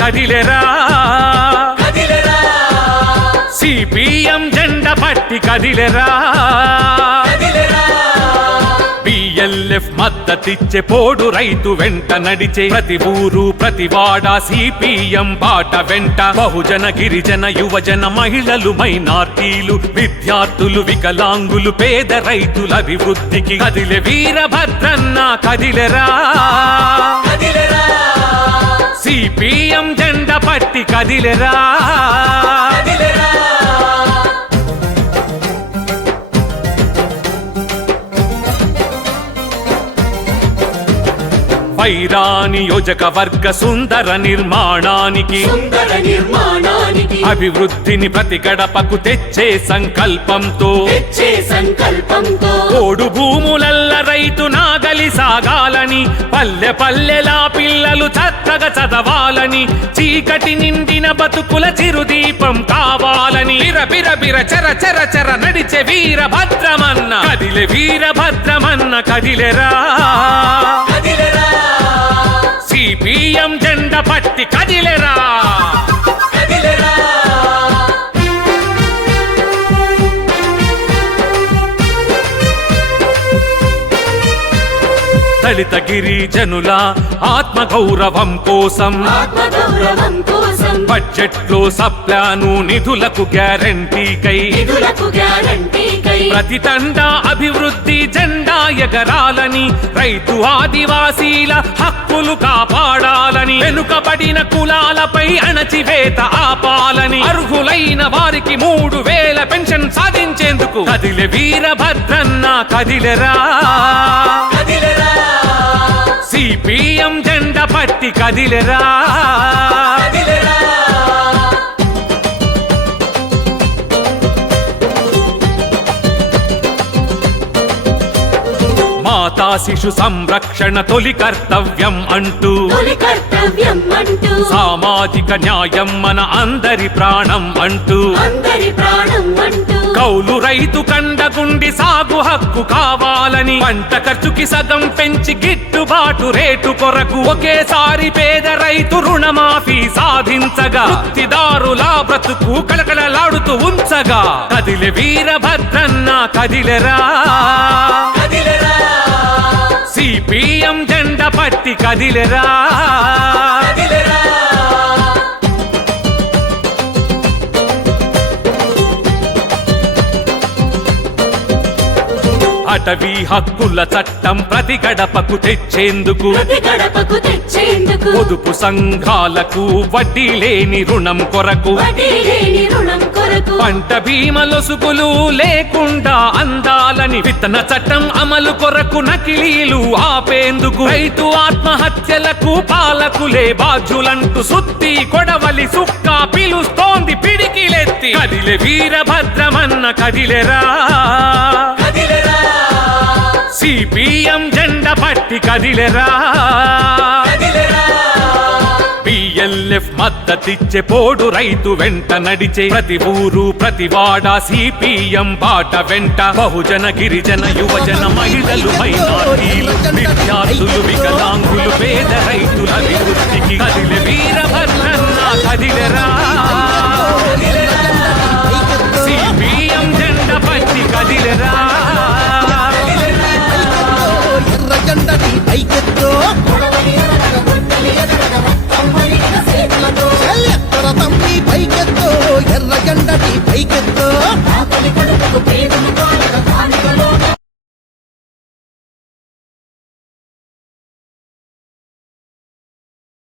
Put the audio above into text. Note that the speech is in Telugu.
కదిలెరా సిపిఎం జెండా పట్టి కదిలెరా బిఎల్ఎఫ్ మద్దతిచ్చే పోడు రైతు వెంట నడిచే ప్రతి ఊరు ప్రతి వాడ సిపిఎం బాట వెంట బహుజన గిరిజన యువజన మహిళలు మైనార్టీలు విద్యార్థులు వికలాంగులు పేద రైతుల అభివృద్ధికి కదిలే వీరభద్రన్న కదిలెరా సిపిఎం జెండా పట్టి కదిలెరా వైరా నియోజకవర్గ సుందర నిర్మాణానికి అభివృద్ధిని ప్రతి గడపకు తెచ్చే సంకల్పంతో ఓడు భూములల్ల రైతు నాగలి సాగాలని పల్లె పల్లెలా పిల్లలు చక్కగా చదవాలని చీకటి నిండిన బతుకుల చిరుదీపం కావాలని బిర చర చర చర నడిచే వీరభద్రమన్న కదిలే వీరభద్రమన్న కదిలెరా సిపిఎం జెండా పట్టి కదిలెరా దళిత గిరిజనుల ఆత్మగౌరవం కోసం బడ్జెట్ లో సప్లాను నిధులకు గ్యారంటీకై ప్రతి తండా అభివృద్ధి జెండా ఎగరాలని రైతు ఆదివాసీల హక్కులు కాపాడాలని వెనుకబడిన కులాలపై అణచివేత ఆపాలని అర్హులైన వారికి 3000 పెన్షన్ సాధించేందుకు కదిలే వీరభద్రన్న కదిలెరా సిపిఎం జెండా పట్టి కదిలెరా మాతా శిశు సంరక్షణ తొలి కర్తవ్యం అంటూ సామాజిక న్యాయం మన అందరి ప్రాణం అంటూ కౌలు రైతు కండగుండి సాగు హక్కు కావాలని పంట ఖర్చుకి సగం పెంచి గిట్టుబాటు రేటు కొరకు ఒకేసారి పేద రైతు రుణమాఫీ సాధించగా వృత్తిదారుల బ్రతుకు కలకలలాడుతూ ఉంచగా కదిలే వీరభద్రన్న కదిలెరా సిపిఎం జెండా పట్టి కదిలెరా అటవీ హక్కుల చట్టం ప్రతి గడపకు తెచ్చేందుకు పొదుపు సంఘాలకు వడ్డీ లేని రుణం కొరకు పంట బీమ లొసుగులు లేకుండా అందాలని విత్తన చట్టం అమలు కొరకు నకిలీలు ఆపేందుకు రైతు ఆత్మహత్యలకు పాలకులే బాధ్యులంటూ సుత్తి కొడవలి సుక్క పిలుస్తోంది పిడికిలెత్తి కదిలే వీరభద్రమన్న కదిలెరా సిపిఎం జెండా పట్టి కదిలెరా బిఎల్ఎఫ్ మద్దతిచ్చే పోడు రైతు వెంట నడిచే ప్రతి ఊరు ప్రతి వాడ సిపిఎం బాట వెంట బహుజన గిరిజన యువజన మహిళలు మైనార్టీలు విద్యార్థులు వికలాంగులు పేద రైతుల అభివృద్ధికి కదిలే వీరభద్రన్న కదిలెరా